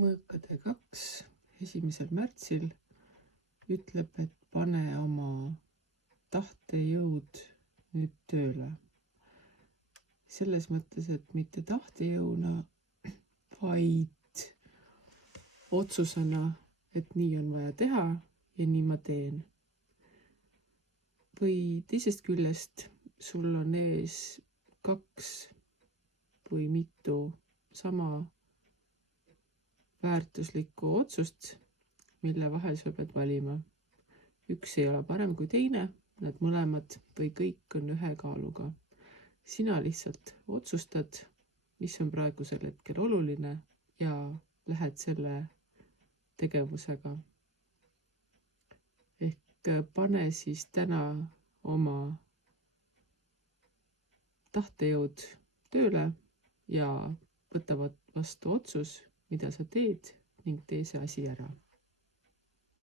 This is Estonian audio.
Mõõkade 2 1. märtsil ütleb, et pane oma tahtejõud nüüd tööle. Selles mõttes, et mitte tahtejõuna, vaid otsusena, et nii on vaja teha ja nii ma teen. Või teisest küljest sul on ees 2 või mitu sama väärtuslikku otsust, mille vahel sa pead valima. Üks ei ole parem kui teine, nad mõlemad või kõik on ühe kaaluga. Sina lihtsalt otsustad, mis on praegusel hetkel oluline ja lähed selle tegevusega. Ehk pane siis täna oma tahtejõud tööle ja võta vastu otsus, mida sa teed ning tee see asi ära.